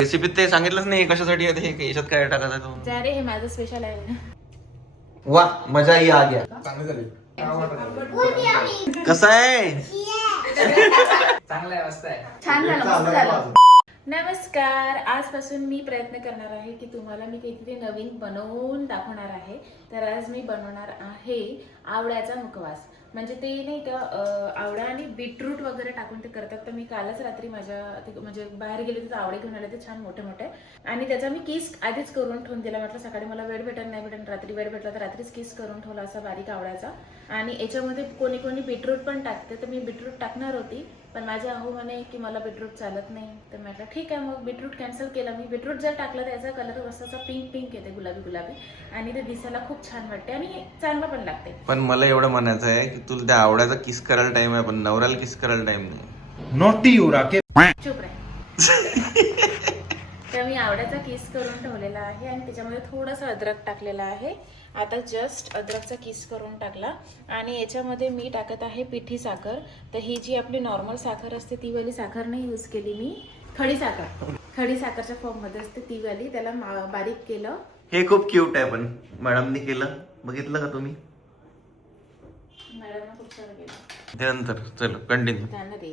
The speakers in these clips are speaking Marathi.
रेसिपीत ते सांगितलंच नाही कशासाठी आहे ते याच्यात काय टाकायचं आहे तो जा रे हे माझं स्पेशल आहे. वा मजा ही आ गया. चांगली झाली. कसं आहे? चांगला आहे मस्त आहे. छान झालं मस्त झालं. नमस्कार आजपासून मी प्रयत्न करणार आहे की तुम्हाला मी काहीतरी नवीन बनवून दाखवणार आहे. तर आज मी बनवणार आहे आवळ्याचा मुखवास. म्हणजे ते नाही का आवडा आणि बीटरूट वगैरे टाकून ते करतात. तर मी कालच रात्री माझ्या म्हणजे बाहेर गेले तिथे आवडे घेऊन आले ते छान मोठे मोठे. आणि त्याचा मी किस आधीच करून ठेवून दिला. म्हटलं सकाळी मला वेळ भेटत नाही भेटत रात्री वेळ भेटला तर रात्रीच किस करून ठेवला असा बारीक आवळ्याचा. आणि याच्यामध्ये कोणी कोणी बीटरूट पण टाकते. तर मी बीटरूट टाकणार होती पण माझ्या अहो म्हणे की मला बीटरूट चालत नाही. तर म्हटलं ठीक आहे मग बीटरूट कॅन्सल केला मी. बीटरूट जर टाकलं त्याचा कलर असा पिंक पिंक येते गुलाबी गुलाबी. आणि ते दिसायला खूप छान वाटते आणि चांगलं पण लागते. पण मला एवढं म्हणायचं आहे की तुला त्या आवड्याचा किस करायला टाइम आहे पण नवऱ्याला किस करायला टाइम नाही. नोटी चुप रे तर मी आवड्याचा किस करून ठेवलेला आहे आणि त्याच्यामध्ये थोडंसं अद्रक टाकलेलं आहे. आता जस्ट अद्रकचा किस करून टाकला. आणि याच्यामध्ये मी टाकत आहे पिठी साखर. तर ही जी आपली नॉर्मल साखर असते ती वाली साखर नाही यूज केली मी. खडी साखर. खडी साखरच्या फॉर्ममध्ये असते ती वाली. त्याला बारीक केलं. हे खूप क्यूट आहे पण. मॅडमनी केलं. बघितलं का तुम्ही? मॅडमनं खूप सारं केलं. त्यानंतर चल कंटिन्यू त्यांना दे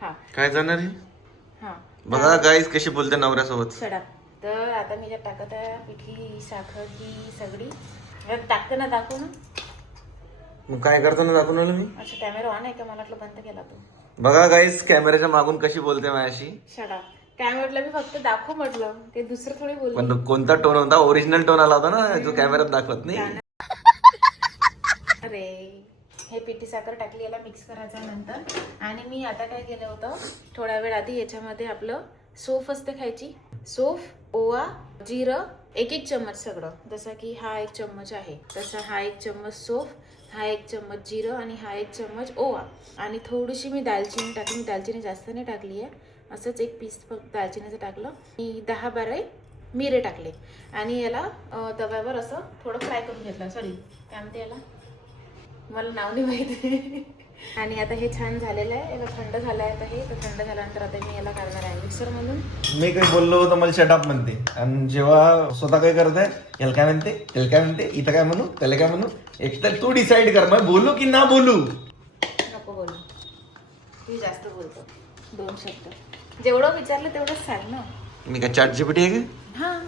हा. काय जाणार आहे? हा. बघा गाईज कशी बोलते नवऱ्यासोबत. सडा तर आता मी ज्यात टाकत आहे पिठी साखर ही सगळी. टाकते ना दाखवू ना मग काय करताना दाखवून आलो मी? अच्छा कॅमेरा ऑन आहे का? मला वाटलं बंद केला तू. बघा गाईज कॅमेऱ्याच्या मागून कशी बोलते माझ्याशी. शडा काय म्हटलं मी फक्त दाखवू म्हटलं. ते दुसरं थोडी बोल पण कोणता टोन होता? ओरिजिनल टोन आला होता ना जो कॅमेऱ्यात दाखवत नाही. अरे. हे पिठी साखर टाकली याला मिक्स करायचा नंतर आणि मी आता काय केलं होतं थोड्या वेळ आधी याच्यामध्ये आपलं सोफ असते खायची. सोफ ओवा जिरं एक एक चम्मच सगळं. जसं की हा एक चम्मच आहे. तसा हा एक चम्मच सोफ हा एक चम्मच जिरं आणि हा एक चम्मच ओवा. आणि थोडीशी मी दालचिनी टाकली. मी दालचिनी जास्त नाही टाकली आहे. असंच एक पीस फक्त दालचिनीचं टाकलं. मी दहा बारा मिरे टाकले. आणि याला तव्यावर असं थोडं फ्राय करून घेतलं. सॉरी काय म्हणते याला? मला नाव नाही माहिती. आणि आता हे छान झालेलं आहे. याला थंड झालं आहे आता हे. तर थंड झाल्यानंतर आता मी याला काढणार आहे मिक्सरमधून मी काही बोललो होतो मला शटअप म्हणते. आणि जेव्हा स्वतः काय करत आहे याला काय म्हणते? त्याला काय म्हणते? इथं काय म्हणू? त्याला काय म्हणू? एक तर तू डिसाईड कर. मग बोलू की ना बोलू? नको बोलू. तू जास्त बोलतो. दोन शब्द. जेवढं विचारलं तेवढंच सांग ना. मी काय चाट जीपीटी आहे का? हा.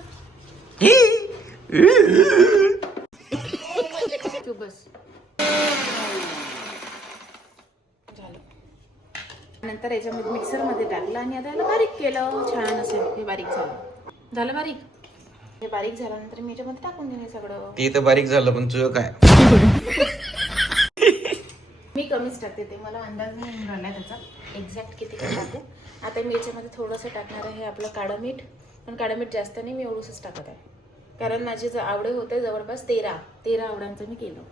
तू बस. नंतर याच्यामध्ये मिक्सरमध्ये टाकलं आणि आता याला बारीक केलं. छान असेल हे बारीक झालं. झालं बारीक? हे बारीक झाल्यानंतर मी याच्यामध्ये टाकून देणे सगळं. ते तर बारीक झालं पण तुझं काय मी कमीच टाकते ते मला अंदाज नाही राहिला त्याचा. एक्झॅक्ट किती काय टाकू? आता मी याच्यामध्ये थोडंसं टाकणार आहे आपलं काळं मीठ पण काळं मीठ जास्त नाही मी एवढंच टाकत आहे. कारण माझे जे आवडे होते जवळपास तेरा तेरा आवड्यांचं मी केलं.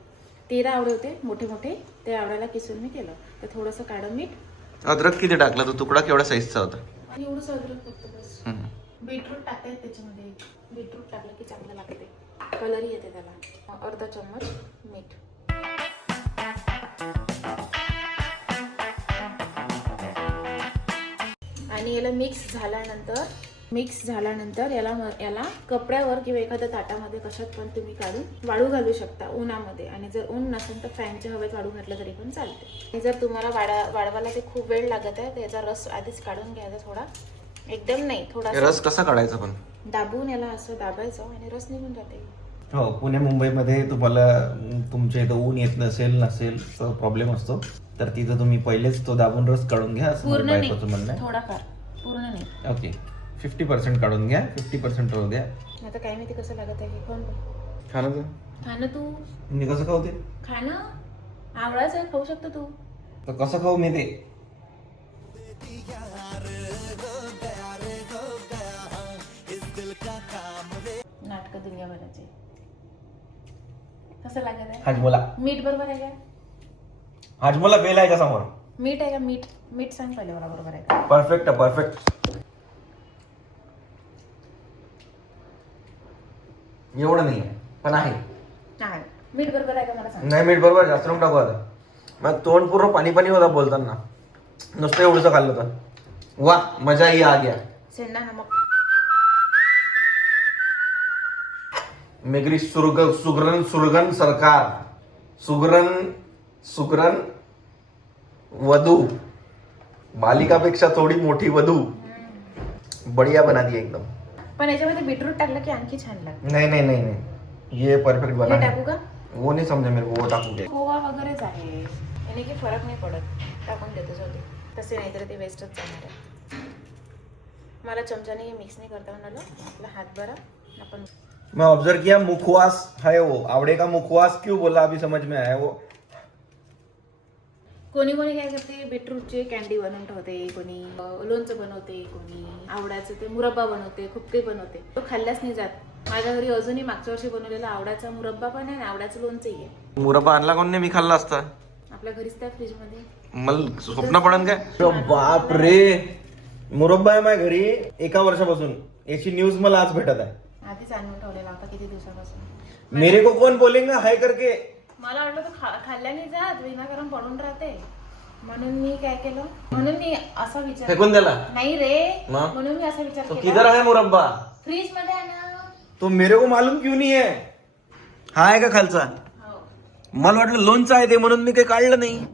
तेरा आवडे होते मोठे मोठे ते आवड्याला किसून मी केलं. तर थोडंसं काळं मीठ अद्रक किती टाकला? तो तुकडा केवढा साईजचा होता? एवढंच अद्रक फक्त बस. हम्म. बीटरूट टाकता येत त्याच्यामध्ये बीटरूट टाकलं की चांगलं लागते. कलरही येते त्याला. अर्धा चम्मच मीठ. आणि याला मिक्स झाल्यानंतर मिक्स झाल्यानंतर याला याला कपड्यावर किंवा एखाद्या ताटामध्ये कशात पण तुम्ही काढून वाळू घालू शकता उन्हामध्ये. आणि जर ऊन नसेल तर फॅनच्या हवेत वाळू घातलं तरी पण चालते. आणि जर तुम्हाला वाडा वाळवायला ते खूप वेळ लागत आहे तर याचा रस आधीच काढून घ्यायचा थोडा. एकदम नाही थोडा रस कसा काढायचा पण? दाबून याला असं दाबायचं आणि रस निघून जाते. हो पुणे मुंबईमध्ये तुम्हाला तुमच्या इथं ऊन येत नसेल नसेल तर प्रॉब्लेम असतो. तर तिथं तुम्ही पहिलेच तो दाबून रस काढून घ्या असं पूर्ण नाही थोडाफार पूर्ण नाही. ओके. फिफ्टी पर्सेंट काढून घ्या फिफ्टी पर्सेंट राहू द्या. आता काय माहिती कसं लागत आहे कोण खाणं तर. खाणं तू. मी कसं खाऊ ते? खाणं? आवडाच आहे खाऊ शकतो तू. तर कसं खाऊ मी ते? नाटक दुनियाभराचे कसं लागत आहे? हाजमोला. मीठ बरोबर आहे का? हाजमोला फेल आहे का समोर मीठ आहे का? मीठ. मीठ सांग पहिले मला बरोबर आहे का? परफेक्ट परफेक्ट एवढं नाही आहे. पण आहे नाही मीठ बरोबर जास्त नको टाकू आता. मग तोंड पूर्ण पाणी पाणी होता बोलताना. नुसतं एवढंसं खाल्लं होतं. वा मजा ही आ गया. मेगरी सुरग सुगरन सुरगन सरकार. सुगरन सुगरन वधू. बालिकापेक्षा थोडी मोठी वधू. बढिया बना दी एकदम. पण याच्यामध्ये बीटरूट टाकलं की आणखी छान लागतं. नहीं नहीं नहीं नहीं. ये परफेक्ट बना हे है टाकू का? वो नहीं समझा मेरे को वो टाकू के खोवा वगैरेच आहे. याने काही फरक नाही पडत. टाकून देतो जाऊ दे. तसे नाहीतर ते वेस्टच जाणार आहे. मला चमच्याने मिक्स नाही करता म्हणालो आपला हात बरा. आपण मैं ऑब्जर्व किया मुखवास है वो. आवड़े का मुखवास? क्यों बोला? अभी समझ में आया वो. कोणी कोणी काय करते बीटरूटचे कॅन्डी बनवून ठेवते कोणी लोणचं बनवते कोणी आवडाचं ते मुरब्बा बनवते खुपते बनवते. तो खाल्ल्याच नाही जात. माझ्या घरी अजूनही मागच्या वर्षी बनवलेला आवडाचा मुरब्बा पण आहे आणि आवडाचं लोणचंही आहे. मुरब्बा आणला कोण नाही? मी खाल्ला असता. आपल्या घरीच त्या फ्रीजमध्ये मला स्वप्न पडन काय? बाप रे! मुरब्बा आहे माझ्या घरी. एका वर्षापासून. याची न्यूज मला आज भेटत आहे. आधीच आणून ठेवलेला होता किती दिवसापासून? मेरे को कौन बोलेगा? हाय करके. मला वाटलं तो खा खाल्ल्याने जात विनाकारण पडून राहते. म्हणून मी काय केलं? म्हणून मी असा विचार फेकून दिला? नाही रे. मग? म्हणून मी असा विचार तो केला. किधर आहे मुरब्बा? फ्रीजमध्ये आहे ना. तो मेरे को मालूम क्यों नहीं है? हा आहे का खालचा? हो. मला वाटलं लोणचं आहे ते म्हणून मी काही काढलं नाही.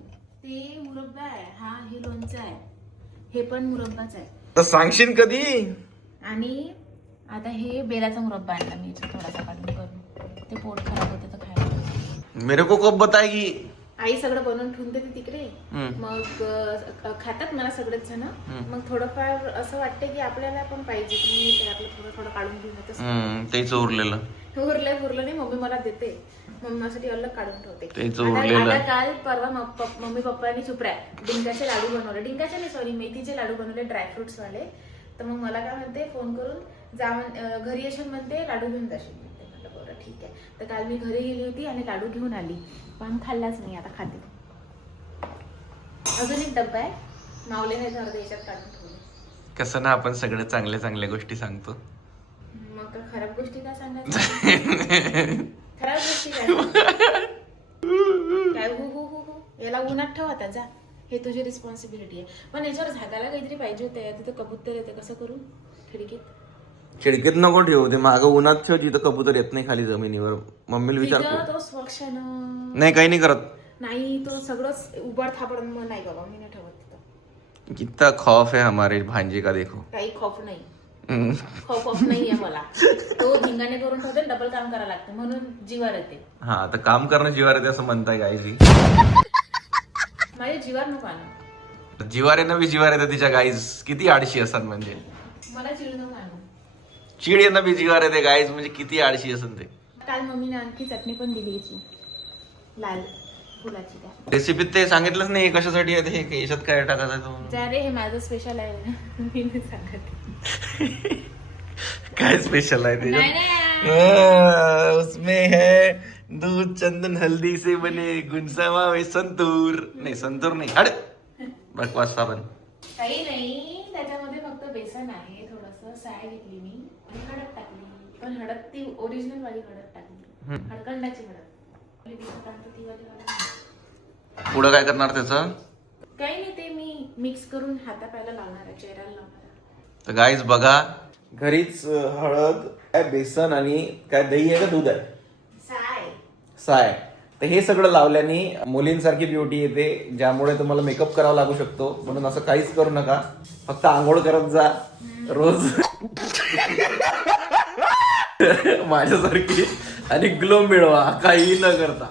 ते मुरब्बा आहे. हा हे लोणचं आहे. हे पण मुरब्बाच आहे. तर सांगशील कधी? आणि आता हे बेलाचा मुरब्बा आणला मी याच्यात थोडासा काढून करून. ते पोट खराब मेरे को कब बताएगी? आई सगळं बनवून ठेवून देते तिकडे. हम्म. मग अ, खातात मला सगळेच जण. मग थोडंफार असं वाटतं की आपल्याला पण पाहिजे की मी त्यातलं थोडं थोडं काढून घेऊन येते हम्म, तेच उरलेलं. उरलं उरलं नाही मम्मी मला देते. मम्मीसाठी अलग काढून ठेवते. तेच आता- उरलेलं. आता काल परवा म- पप- मम्मी पप्पानी चुपऱ्या डिंकाचे लाडू बनवले. डिंकाचे नाही सॉरी मेथीचे लाडू बनवले ड्रायफ्रुट्स वाले. तर मग मला काय म्हणते फोन करून जा म्हण- अं, घरी येशील म्हणते लाडू घेऊन जाशील. ठीक आहे. तर काल मी घरी गेली होती आणि लाडू घेऊन आली. पण खाल्लाच नाही आता खाते. अजून एक डब्बा आहे. मावले नाही झालं याच्यात काढून ठेवले. कसं ना आपण सगळे चांगल्या चांगल्या गोष्टी सांगतो. मग खराब गोष्टी काय सांगायचं खराब गोष्टी काय? काय हु हु हु हु? याला उन्हात ठेव आता जा. हे तुझी रिस्पॉन्सिबिलिटी आहे. पण याच्यावर झाकायला काहीतरी पाहिजे होते तिथं कबूतर येते कसं करू? खिडकीत? खिडकीत नको ठेवू ते. मागं उन्हात ठेव जिथं कबूतर येत नाही खाली जमिनीवर. मम्मीला विचार तिथं तो स्वक्षानं नाही काही नाही करत. नाही तो सगळंच उबाड थापड मग नाही बाबा मी नाही ठेवत तिथं. कितना खौफ है हमारे भांजे का देखो. काही खौफ नाही. हम्म. खौफ ऑफ नाही आहे मला. तो धिंगाणे करून ठेवते डबल काम करायला लागतं. म्हणून जीवार येते. हा आता काम करणं जीवार येते असं म्हणताय गाईजी माझ्या जीवार नको आणू. जीवार येणं बी जीवार येतं तिच्या गाईज किती आडशी असतात म्हणजे. मला चिड नको आणू. चिड येणं बी जीवार येते गाईज म्हणजे किती आडशी असत ते. काल मम्मीने आणखी चटणी पण दिली याची. लाल फुलाची त्या. रेसिपीत ते सांगितलंच नाही कशासाठी आहे ते? याच्यात काय टाकायचं तो? जा रे हे माझं स्पेशल आहे. मी नाही सांगत. काय स्पेशल आहे नाही त्याच्यात नाही. आ, उसमें है दूध चंदन हल्दी से बने गुनसावा वे संतूर. नाही संतूर नाही. हड बकवास साबण. काही नाही त्याच्यामध्ये फक्त बेसन आहे थोडस साय घेतली मी. हळद टाकली पण हळद ती ओरिजिनल वाली हळद टाकली हळकंडाची हळद आपली विकत आणतो ती वाली हळद नाही. पुढं काय करणार त्याचं? काही नाही ते मी मिक्स करून हातापायला लावणार आहे चेहऱ्याला लावणार तर गाईज बघा. घरीच हळद काय बेसन आणि काय दही आहे का दूध आहे? साय. साय. तर हे सगळं लावल्याने मुलींसारखी ब्युटी येते ज्यामुळे तुम्हाला मेकअप करावा लागू शकतो. म्हणून असं काहीच करू नका. फक्त आंघोळ करत जा. रोज माझ्यासारखी आणि ग्लो मिळवा काही न करता.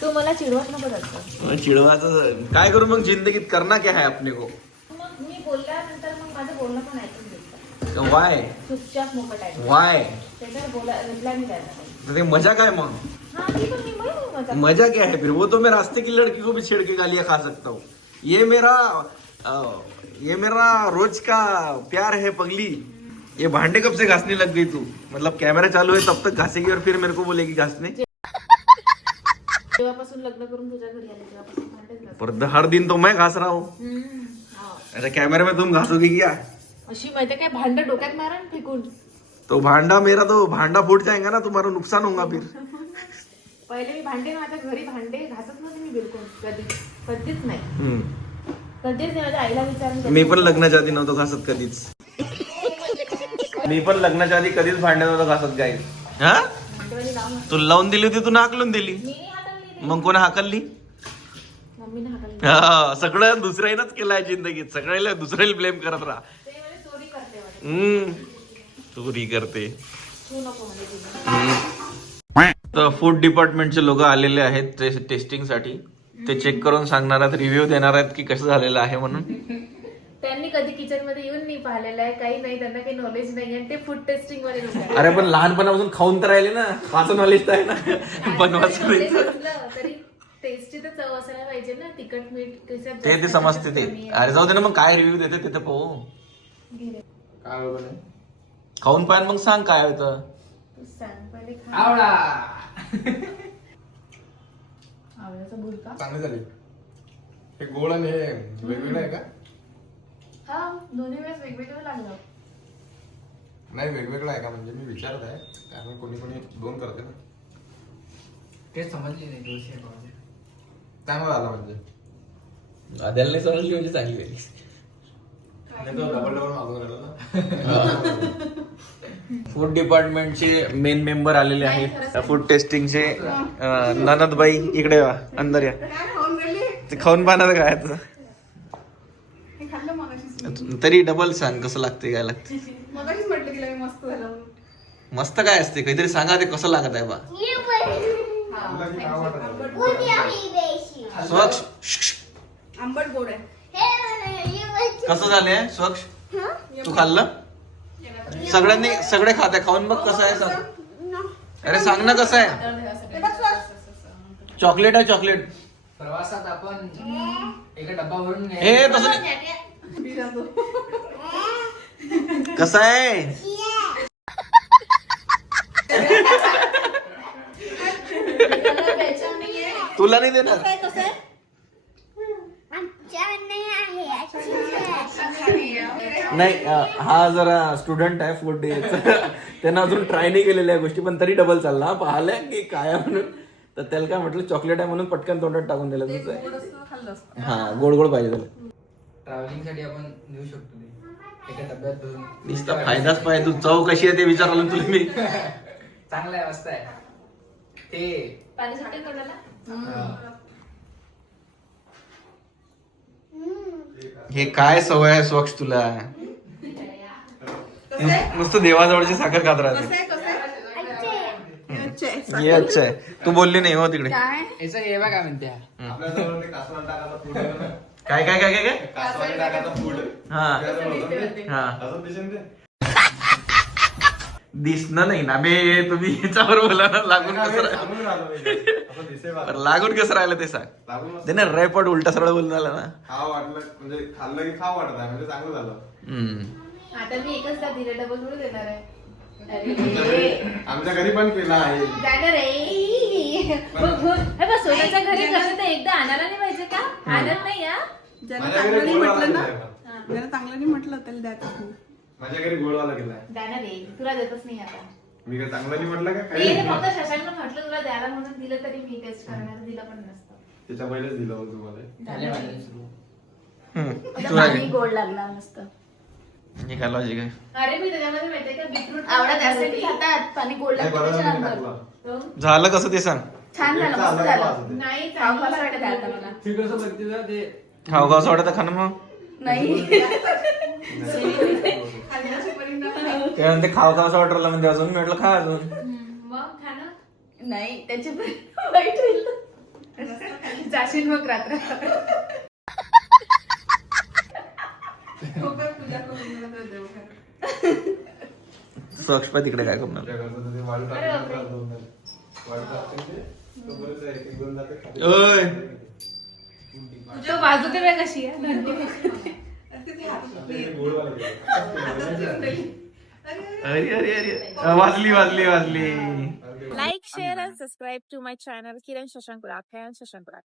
तू मला चिडवत नको जास्त. चिडवाचं काय करू मग? जिंदगीत करना क्या है अपने को मग मी बोलल्यानंतर मग माझं बोलणं पण ऐकून घेतलं वाय चुपचाप मोकट आहे वाय त्याच्यावर बोला रिप्लाय नाही द्यायला पाहिजे. ते मजा काय मग? हाँ है मैं मजा मजा क्या है फिर? वो तो मैं रास्ते की लड़की को भी छेड़ के गालियां खा सकता हूँ। ये मेरा ये मेरा रोज का प्यार है पगली। ये भांडे कब से घासने लग गई तू? मतलब कैमरा चालू है तब तक घासेगी और फिर मेरे को बोलेगी घासने। जेव्हापासून लग्न करून तुझ्या घरी आले तेव्हापासून भांडेच घासते. पर हर दिन तो मैं घास रहा हूँ। हम्म, हा. ऐसा कैमरे में तुम घासोगी क्या? अशी माहिती काय? भांड डोक्यात मारा ना फेकून. तो भांडा मेरा तो भांडा फूट जाएगा ना तुम्हारा नुकसान होगा फिर। पहिले मी भांडे माझ्या घरी भांडे घासत नव्हते मी बिलकुल. कधी कधीच नाही. हम्म. कधीच नाही माझ्या आईला विचारून मी पण लग्नाच्या आधी नव्हतो घासत कधीच. मी पण लग्नाच्या आधी कधीच भांडे नव्हतं घासत गाई हा? लावून तू लावून दिली होती तू हाकलून दिली. मी नाही हाकलली रे. मग कोणा हाकलली? मम्मीने हाकलली. हा सगळं दुसऱ्यानंच केलंय जिंदगीत. सगळ्याला दुसऱ्याला ब्लेम करत राहा. ते म्हणे चोरी करते वाटतं. हम्म. चोरी करते. तू नको म्हणे तुझी. तर फूड डिपार्टमेंटचे लोक आलेले आहेत ते टेस्टिंगसाठी. ते चेक करून सांगणार आहेत रिव्ह्यू देणार आहेत की कसं झालेलं आहे म्हणून. त्यांनी कधी किचनमध्ये येऊन नाही पाहिलेलं आहे काही नाही त्यांना काही नॉलेज नाही आणि ते फूड टेस्टिंगमध्ये लोकं आहेत. अरे पण लहानपणापासून खाऊन तर राहिले ना. खाचं नॉलेज तर आहे ना. knowledge असलं तरी टेस्टी तर चव असायला पाहिजे ना. तिखट मीठ ते ते जास्त, समजते ते. कशात कमी आहे. अरे जाऊ दे ना मग काय रिव्ह्यू देते ते तर पाहू. घे. काय खाऊन पाहिजे मग सांग काय होतं. तू सांग पहिले खा. आवडा. आवळ्याचा बुडका चांगली झाली. हे गोड आणि हे वेगवेगळं आहे का? हा दोन्ही वेळेस वेगवेगळं लागलं. नाही वेगवेगळं आहे का? म्हणजे मी विचारत आहे. कारण कोणी कोणी दोन करते ना. ते समजली नाही पावजे चांगलं झालं म्हणजे. आद्याला नाही समजली म्हणजे चांगली झाली नाही तर डबल डबल मागून राहिला ना फूड डिपार्टमेंटचे मेन मेंबर आलेले आहेत. फूड टेस्टिंगचे ननदबाई इकडे वा अंदर या. ते खाऊन पाहणार काय आता? तरी डबल सांग कसं लागते काय लागते मगाशीच म्हटलं तिला मी मस्त झालं म्हणून. मस्त काय असते काहीतरी सांगा ते कसं लागत आहे बा. स्वच्छ आंबट गोड आहे. कसं झालंय? स्वच्छ? तू खाल्लं? सगळ्यांनी सगळे खाते खाऊन बघ कसं आहे सांग अरे सांग ना कसं आहे. चॉकलेट आहे चॉकलेट. प्रवासात आपण एका डब्बा भरून हे तसं नाही. कसं आहे? तुला नाही देणार. नाही हा जरा स्टुडंट आहे फूड त्यांना अजून ट्राय नाही केलेल्या या गोष्टी पण तरी डबल चालला. पाहिलंय की काय म्हणून. तर त्याला काय म्हटलं चॉकलेट आहे म्हणून पटकन तोंडात टाकून दिलं. ते तसं गोड आहे. असतं खाल्लं असतं. हा गोड गोड पाहिजे त्याला. ट्रॅव्हलिंगसाठी आपण नेऊ शकतो ते. एका डब्यात भरून नुसता फायदाच पाहिजे. तू चव कशी आहे ते विचारलं तुला मी. चांगला आहे मस्त आहे. ते पाणी तोंडाला हा. हे काय सवय आहे स्वच्छ तुला? नुसतं देवाजवळची साखर खात राहते. अच्छा. आहे. तू बोलली नाही हो तिकडे. काय याचं हे बघा काय म्हणते काय काय काय? हा. हा. दिसणं नाही ना बे तुम्ही याच्यावर बोला ना लागून कसं राहिलं. बरं, लागून कसं राहिलं ते सांग. ते ना रेपट उलटा सरळ बोलून झाला ना. खाव वाटलं म्हणजे खाल्लं की खाव वाटत आहे म्हणजे चांगलं झालं. हम्म. आता मी एकच दा दिले डबल थोडी देणार आहे. अरे. आमच्या घरी पण केला आहे. जाणार रे. बघ, बघ. हे घरी कसं तर एकदा आणायला नाही पाहिजे का? आणत नाही या ज्याला माझ्या चांगलं घरी नाही म्हटलं ना. ज्याला चांगलं नाही म्हटलं त्याला द्यायचं नाही. माझ्या घरी गोडवाला जाणार रे. तुला देतच नाही आता. मी काय चांगलं नाही म्हटलं का मी काही हे फक्त शशांक म्हटलं तुला द्यायला म्हणून दिलं तरी मी टेस्ट करणार दिलं पण नसतं. त्याच्या पहिलेच दिलं होतं तुम्हाला. झाले. माझे सुरू हम्म. आता तुला पाणी गोड लागला मस्त हे काय लॉजिक आहे? अरे मी त्याच्यामध्ये माहितीये का बीटरूट आवडत असेल खातात. पाणी गोड नाही, लागतं टाकलं. झालं कसं ते सांग? छान झालं मस्त झालं. नाही खाऊ खाऊ वाटत आता मला. ते कसं बघते ना ते खाऊ खाऊ वाटत खाणं मग? नाही. नाही. ते म्हणते खाऊ खाऊ वाटलं म्हणजे अजून. मी म्हटलं खा अजून. मग खाणं? नाही त्याचे पण वाईट होईल. जाशील मग रात्र. पाय तिकडे काय करणार आमच्या घरचं तर ते वाळू अरे टाकून बापरे. दोन दोन. वाळू टाकून ते, तो बरेच आहे, एक एक दोन जाते खाली. ओय. तुझ्या बाजू ते वेळ कशी आहे अरे ते हात- ते गोडवाला केलं. हातात घेऊन दिली. अरे अरे अरे अरे वाजली वाजली वाजली Like, share, and subscribe to my channel, Kiran Shashank Burak and Shashank Burak.